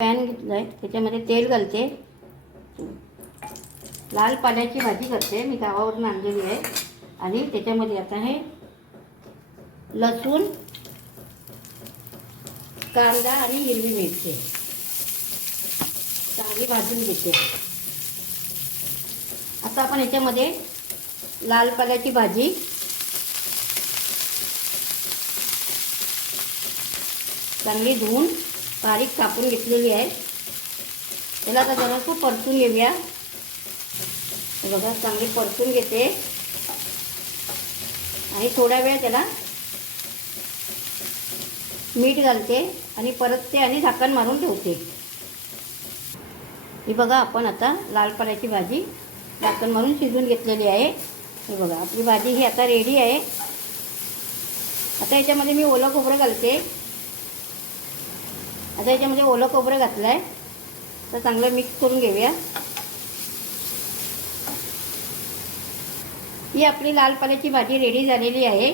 Pan घेतलं आहे, त्याच्यामध्ये तेल घालते. लाल पाल्याची भाजी करते मी, गावावरून आणलेली आहे. आणि त्याच्यामध्ये आता हे लसूण, कांदा आणि हिरवी मिरची चांगली भाजून घेते. आता आपण याच्यामध्ये लाल पाल्याची भाजी, चांगली धुवून बारीक कापून घेतलेली आहे, त्याला आता जरासं परतून घेऊया. बघा चांगली परतून घेते आणि थोडा वेळ त्याला मीठ घालते आणि परतते आणि झाकण मारून ठेवते. हे बघा आपण आता लाल पाल्याची भाजी झाकण मारून शिजवून घेतलेली आहे. हे बघा आपली भाजी ही आता रेडी आहे. आता याच्यामध्ये मी ओलं खोबरं घालते. आता याच्यामध्ये ओलं खोबरं घातलं आहे, तर चांगलं मिक्स करून घेऊया. ही आपली लाल पाल्याची भाजी रेडी झालेली आहे.